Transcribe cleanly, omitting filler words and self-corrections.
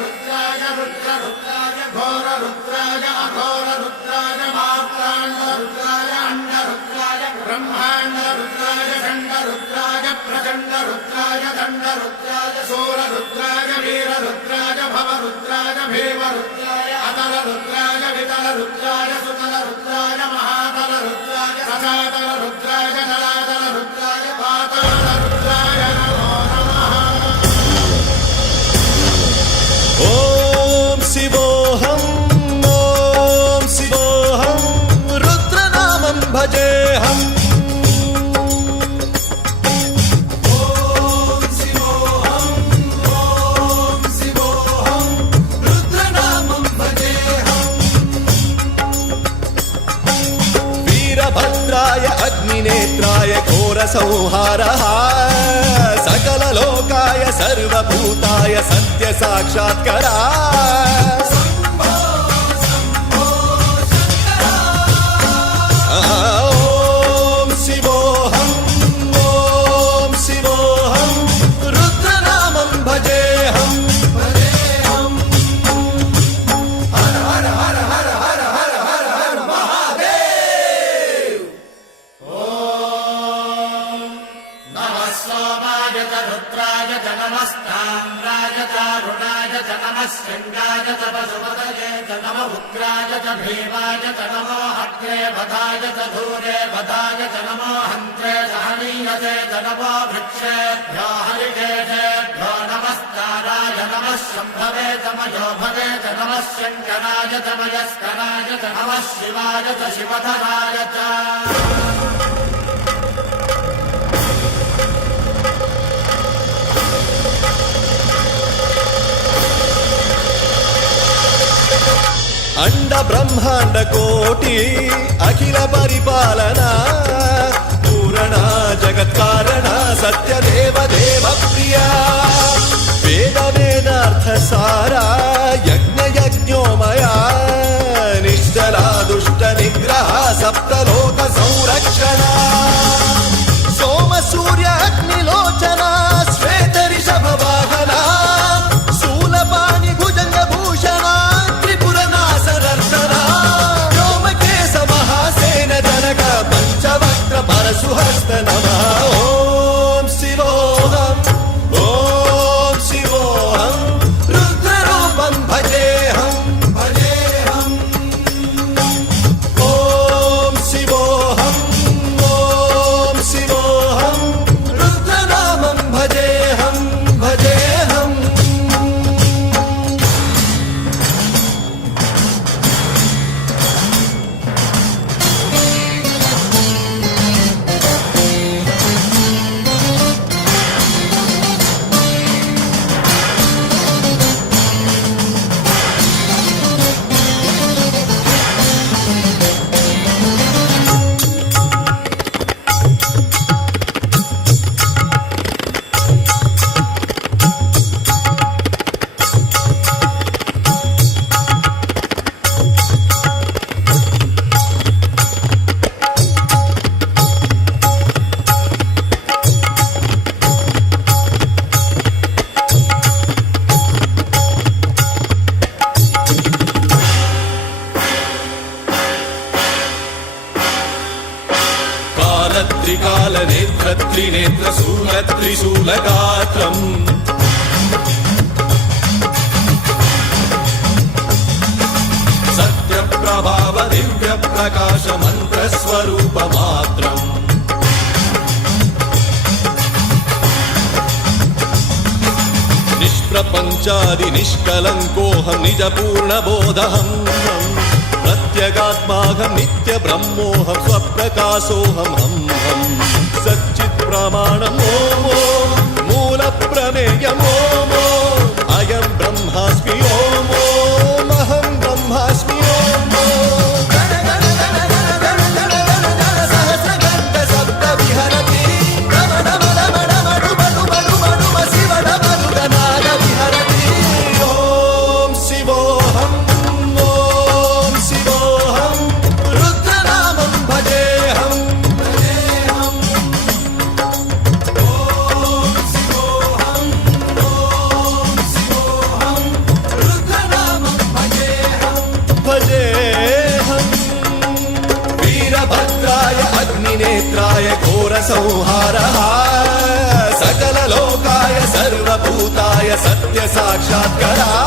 रुद्राय रुद्राय घोर रुद्राय अघोर रुद्राय मात्राण्ड रुद्राय अंड रुद्राय ब्रह्मांड रुद्राय खंड रुद्राय प्रचंड रुद्राय दंड रुद्राय सूर रुद्राय वीर रुद्राय भव रुद्राय भीम रुद्राय अतल रुद्राय वितल रुद्राय सुतल रुद्राय महातल रुद्राय सदातल रुद्राय जलातल रुद्राय पाताल रुद्राय नमो नमः। ओम शिवोऽहं रुद्रनामं भजेऽहम्। वीरभद्राय अग्निनेत्राय घोरसंहारः सकललोकाय सर्वभूताय सत्यसाक्षात्करा। ॐ शिवोऽहं रुद्रनामं भजेऽहम्। हर हर हर हर हर हर हर हर महादेव। नमः सोमाय च रुद्राय च नमस्ताम्राय च अरुणाय च नमः शृङ्गाय च पशुपतये च नमः उग्राय च भीमाय च नमो हग्रे वधाय च धूरे वधाय च नमो हन्त्रे च हनीयसे च नमो वृक्षेभ्यो हरिकेशेभ्यो नमस्काराय नमः शम्भवे च मयोभवे च नमः शङ्कराय च मयस्कराय च नमः शिवाय च शिवधराय च। अंड ब्रह्मांड कोटि अखिल परिपालना पूरणा जगत्कारणा सत्यदेव देव प्रिया वेद वेदार्थ सारा यज्ञ यज्ञोमया निश्चला दुष्ट निग्रह सप्तलोक संरक्षणा सोम सूर्य अग्निलोचना श्वेत ऋषभ वाहना शूलपाणि भुजंग भूषणा परशुहस्त नमः। ओम शिवोऽहं रुद्ररूपं भजेऽहम्। ओम शिवोऽहं रुद्रनामं भजेऽहम्। त्रिकालनेत्र त्रिनेत्र शूलत्रिशूलगात्रम् सत्यप्रभाव दिव्यप्रकाश मन्त्रस्वरूपमात्रम् निष्प्रपञ्चादि निष्कलङ्कोऽहं निजपूर्णबोधहम् प्रत्यगात्माहं नित्य ब्रह्मोऽहं स्वप्रकाशोऽहं हं सच्चित् प्रमाणम् ॐ मूल प्रमेयम् ॐ अयं ब्रह्मास्मि ॐ अहं ब्रह्मास्मि ॐ सहस्रगन्ध शब्द विहरति रुद्रनामं भजेऽहम्। संहारः सकललोकाय सर्वभूताय सत्य साक्षात्करः